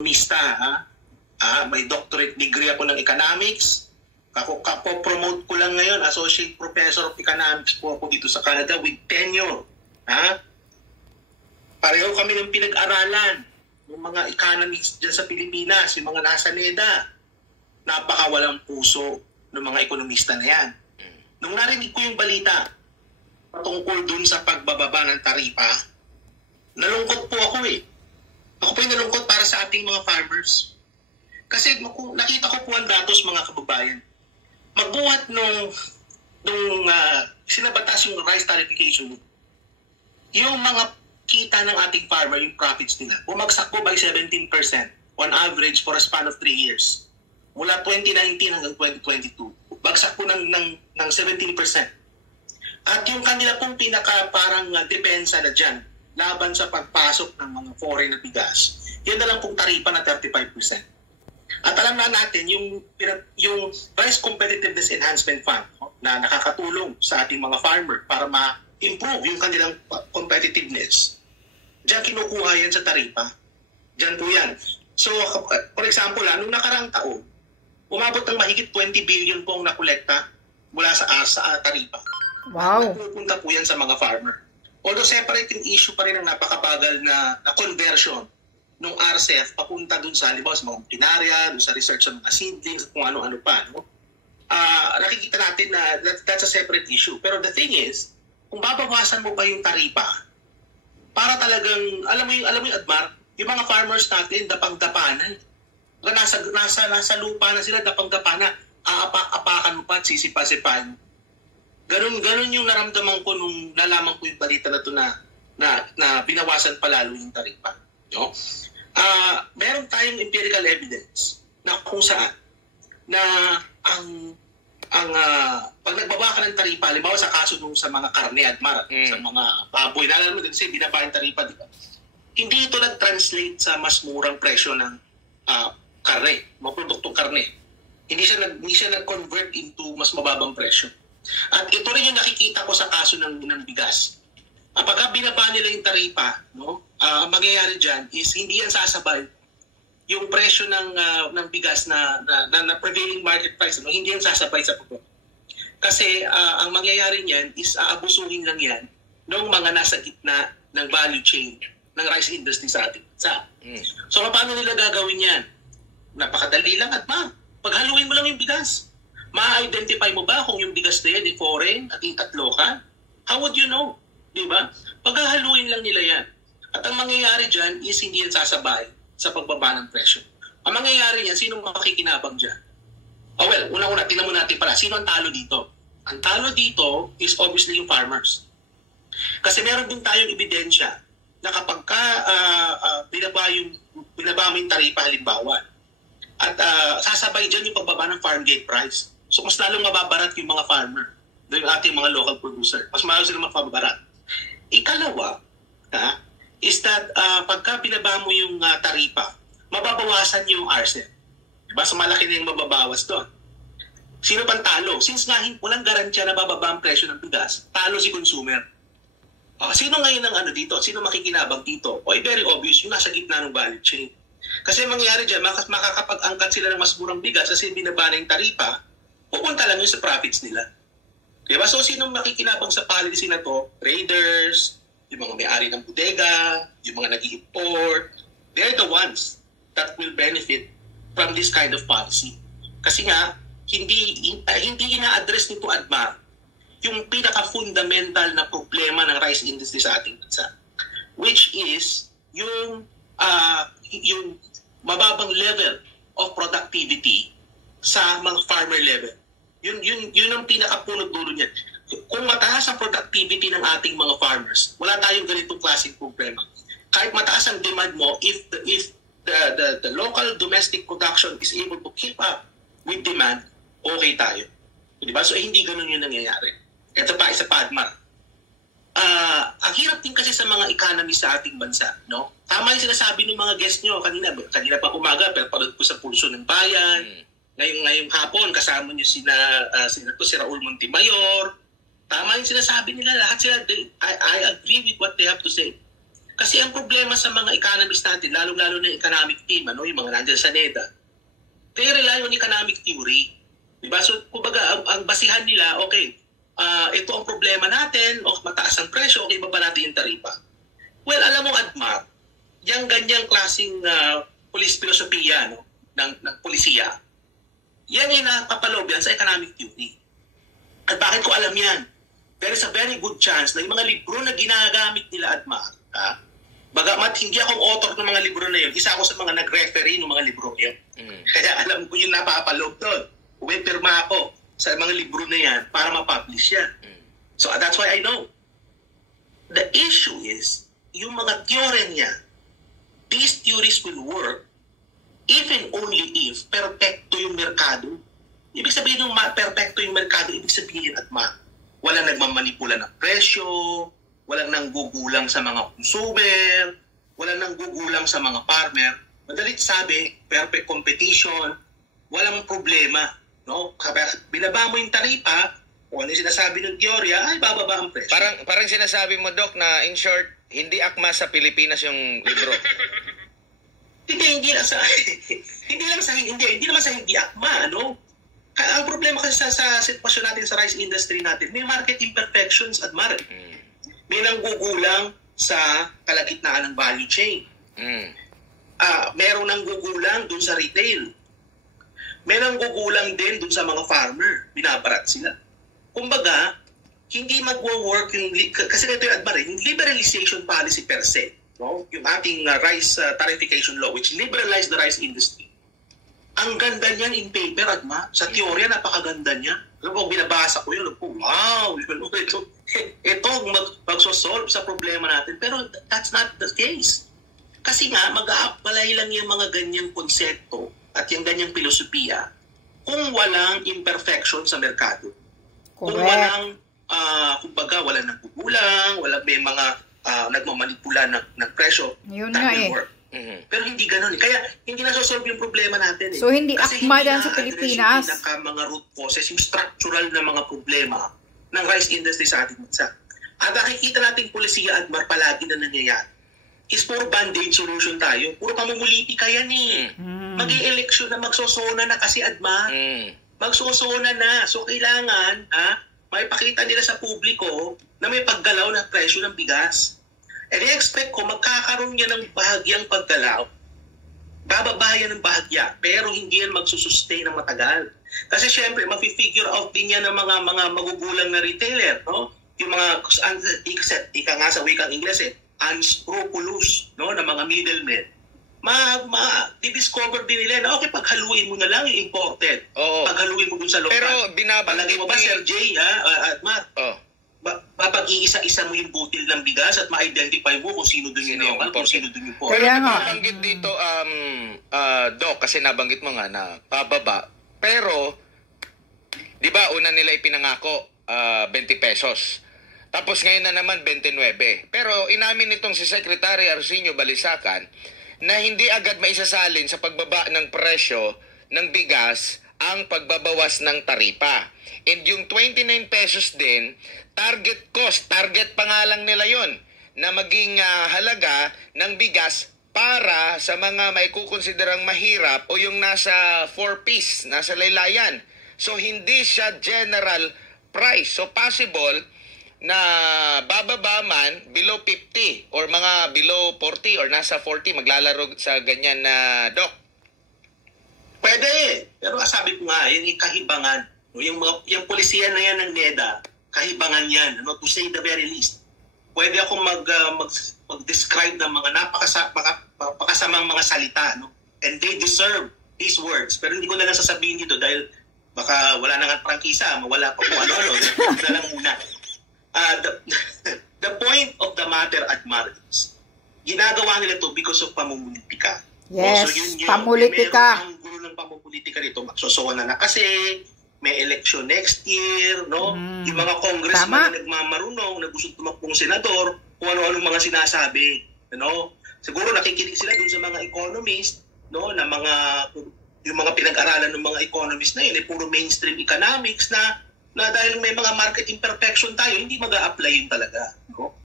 mista, ha? May doctorate degree ako ng economics. Kapo-promote ko lang ngayon, Associate Professor of Economics po ako dito sa Canada with tenure. Pareho kami ng pinag-aralan ng mga economists dyan sa Pilipinas, yung mga nasa NEDA. Napakawalang puso ng mga ekonomista na yan. Nung narinig ko yung balita patungkol dun sa pagbababa ng taripa, nalungkot po ako eh. Ako po yung nalungkot para sa ating mga farmers. Kasi nakita ko po ang datos mga kababayan. Magbuhat nung sinabatas yung rice tariffication, yung mga kita ng ating farmer, yung profits nila, bumagsak po by 17% on average for a span of 3 years. Mula 2019 hanggang 2022. Bagsak po ng 17%. At yung kanila pong parang depensa na dyan, laban sa pagpasok ng mga foreign na bigas, yan na lang pong taripa na 35%. At alam na natin, yung Rice Competitiveness Enhancement Fund na nakakatulong sa ating mga farmer para ma-improve yung kanilang competitiveness, diyan kinukuha yan sa taripa. Diyan po yan. So, for example, nung nakaraang taon, umabot ng mahigit 20 billion po ang nakolekta mula sa taripa. Wow! Napupunta po yan sa mga farmer. Although separate yung issue pa rin ang napakabagal na conversion ng RCEF papunta dun sa, halimbawa, sa mga makinarya, dun sa research sa mga seedlings, kung ano-ano pa. No? Nakikita natin na that's a separate issue. Pero the thing is, kung babawasan mo pa yung taripa, para talagang, alam mo yung Admar, yung mga farmers natin, dapang-dapanan. Nasa lupa na sila, dapang-dapana, aapak-apakan mo pa at sisipa-sipan. Ganun yung naramdaman ko nung nalaman ko yung balita na ito na binawasan palalo yung taripa. No? Meron tayong empirical evidence na kung saan na pag nagbaba ka ng taripa, halimbawa sa kaso nung sa mga karne at sa mga baboy, nalala mo din kasi binaba yung taripa, di ba? Hindi ito nag-translate sa mas murang presyo ng karne, mga produktong karne. Hindi siya nag-convert into mas mababang presyo. At ito rin yung nakikita ko sa kaso ng bigas. Pagka binaba nila yung taripa, no, ang mangyayari dyan is hindi yan sasabay yung presyo ng bigas na prevailing market price, no, hindi yan sasabay sa produkto. Kasi ang mangyayari niyan is aabusuhin lang yan ng mga nasa gitna ng value chain ng rice industry sa ating bansa. So paano nila gagawin yan? Napakadali lang at paghaluin mo lang yung bigas. Ma-identify mo ba kung yung bigas na yan ay foreign at local? How would you know? Diba? Paghahaluin lang nila yan. At ang mangyayari dyan is hindi yan sasabay sa pagbaba ng presyo. Ang mangyayari niyan, sino makikinabang dyan? Una-una, tingnan mo natin pala, sino ang talo dito? Ang talo dito is obviously yung farmers. Kasi meron din tayong ebidensya na kapag binaba mo yung taripa halimbawa, at sasabay dyan yung pagbaba ng farm gate price. So mas lalong mababarat yung mga farmer, yung ating mga local producer. Mas mahal sila mapabarat. Ikalawa, is that pagka binaba mo yung taripa, mababawasan yung RCEP. Diba? So malaki na yung mababawas doon. Sino pang talo? Since nga walang garantiya na bababa ang presyo ng bigas, talo si consumer. Sino ngayon ang dito? Sino makikinabang dito? Very obvious, yung nasa gitna ng value chain. Kasi mangyayari dyan, makakapag-angkat sila ng mas murang bigas kasi binaba na yung taripa, pupunta lang yun sa profits nila. Diba? So, sino makikinabang sa policy na to? Traders, yung mga may-ari ng bodega, yung mga nag-i-import, they're the ones that will benefit from this kind of policy. Kasi nga, hindi ina-address nito, Admar, yung pinaka-fundamental na problema ng rice industry sa ating bansa, which is yung mababang level of productivity sa mga farmer level. Yun ang pinaka-punot dulo niyan. Kung mataas ang productivity ng ating mga farmers, wala tayong ganitong klaseng problema. Kahit mataas ang demand mo, if the local domestic production is able to keep up with demand, okay tayo. Diba? So hindi ganun yung nangyayari. Ito pa, isa pa, Admar. Ang hirap din kasi sa mga economy sa ating bansa, no? Tama yung sinasabi ng mga guest nyo kanina pa umaga, pero panood ko sa Pulso ng Bayan. Ngayong hapon, kasama nyo si Raul Montemayor. Tama yung sinasabi nila, lahat sila, I agree with what they have to say. Kasi ang problema sa mga economists natin, lalo-lalo na economic team, yung mga nandiyan sa NEDA, they rely on economic theory. Diba? So, kumbaga, ang basihan nila, okay, ito ang problema natin, mataas ang presyo, okay, baba natin yung taripa. Well, alam mo, Admar, yung ganyang klaseng police filosofiya ng polisiya, yan ay nakapaloob yan sa economic theory. At bakit ko alam yan? There is a very good chance na yung mga libro na ginagamit nila, Admar, bagamat hindi akong author ng mga libro na yun, isa ako sa mga nag-referee ng mga libro yun. Kaya alam ko yung napapaloob doon. May pirma ako sa mga libro na yan para ma-publish yan. So that's why I know. The issue is, yung mga theory niya, these theories will work if and only if perfecto yung merkado. Ibig sabihin yung perfecto yung merkado, ibig sabihin, Admar, walang nagmamanipula ng presyo, walang nanggugulang sa mga consumer, walang nanggugulang sa mga farmer. Madalit sabi, perfect competition, walang problema. No? Binaba mo yung taripa, kung ano yung sinasabi ng teorya, ay bababa ang presyo. Parang sinasabi mo, Doc, na in short, hindi akma sa Pilipinas yung libro. hindi naman sa hindi akma, no? Ang problema kasi sa sitwasyon natin sa rice industry natin, may market imperfections, Admar. May nanggugulang sa kalagitnaan ng value chain. Meron nanggugulang dun sa retail. May nanggugulang din dun sa mga farmer. Binabarat sila. Kumbaga, hindi magwo-work yung... Kasi ito yung Admar, yung liberalization policy per se, no? Yung ating rice tarification law, which liberalized the rice industry. Ang ganda niyan in paper, Admar. Sa teorya, napakaganda niya. Alam mo, binabasa ko yun. Wow! Ito magsosolve sa problema natin. Pero that's not the case. Kasi nga, mag-a-apply lang yung mga ganyang konsepto at yung ganyang filosofiya kung walang imperfection sa merkado. Kung walang, kumbaga, walang nagbubulang, walang may mga nagmamanipula ng presyo, that will work. Pero hindi ganun. Kaya hindi nasosolve yung problema natin. So hindi akma dyan sa Pilipinas. Kasi hindi mga root causes, yung structural na mga problema ng rice industry sa ating bansa. At nakikita natin polisiya, Admar, palagi na nangyayari is puro band-aid solution tayo. Puro pamumulitika yan eh. Mag-i-eleksyon na magsosona na kasi, Admar. Magsosona na. So kailangan, may pakita nila sa publiko na may paggalaw na presyo ng bigas. And I-expect ko, magkakaroon niya ng bahagyang paggalaw. Bababa yan ng bahagya, pero hindi yan magsusustain ng matagal. Kasi syempre, mafi-figure out din yan ng mga magugulang na retailer, no? Yung mga, ika nga sa wikang Ingles, unscrupulous, no? Na mga middlemen. Di-discover din nila na okay, paghaluin mo na lang yung imported. Paghaluin mo dun sa local. Pero palagay mo ba, Sir Jay, Admar? Mapag-iisa-isa mo yung butil ng bigas at ma-identify mo kung sino dun yung local, kung sino dun yung imported. Kaya nga. Nabanggit dito, Doc, kasi nabanggit mo nga na pababa. Pero, di ba, una nila ipinangako 20 pesos. Tapos ngayon na naman 29. Pero inamin nitong si Secretary Arsenio Balisacan na hindi agad maisasalin sa pagbaba ng presyo ng bigas ang pagbabawas ng taripa. And yung 29 pesos din, target cost, target pa nga lang nila yon na maging halaga ng bigas para sa mga may kukonsiderang mahirap o yung nasa 4-piece, nasa laylayan. So hindi siya general price. So possible na bababa man below 50 or mga below 40 or nasa 40, maglalaro sa ganyan na Doc. Pwede. Pero sabi ko nga, yung kahibangan. Yung polisiya na yan ng NEDA, kahibangan yan, to say the very least. Pwede akong mag-describe ng mga napakasamang mga salita. No? And they deserve these words. Pero hindi ko na lang sasabihin dito dahil baka wala na nga prangkisa, mawala pa kung ano-ano. Na lang muna. The point of the matter, Admar, is ginagawa nila to because of pamumulitika. Yes, so pamulitika. Ang gulo ng pamumulitika dito, magsosona na kasi may election next year, no? Yung mga congressman na nagmamarunong, na gusto tumakbong senador, kung ano-ano mga sinasabi, no? Siguro nakikinig sila dun sa mga economist, no? Na yung mga pinag-aralan ng mga economist na yun, puro mainstream economics na dahil may mga market imperfection tayo, hindi mag-a-apply yun talaga, no?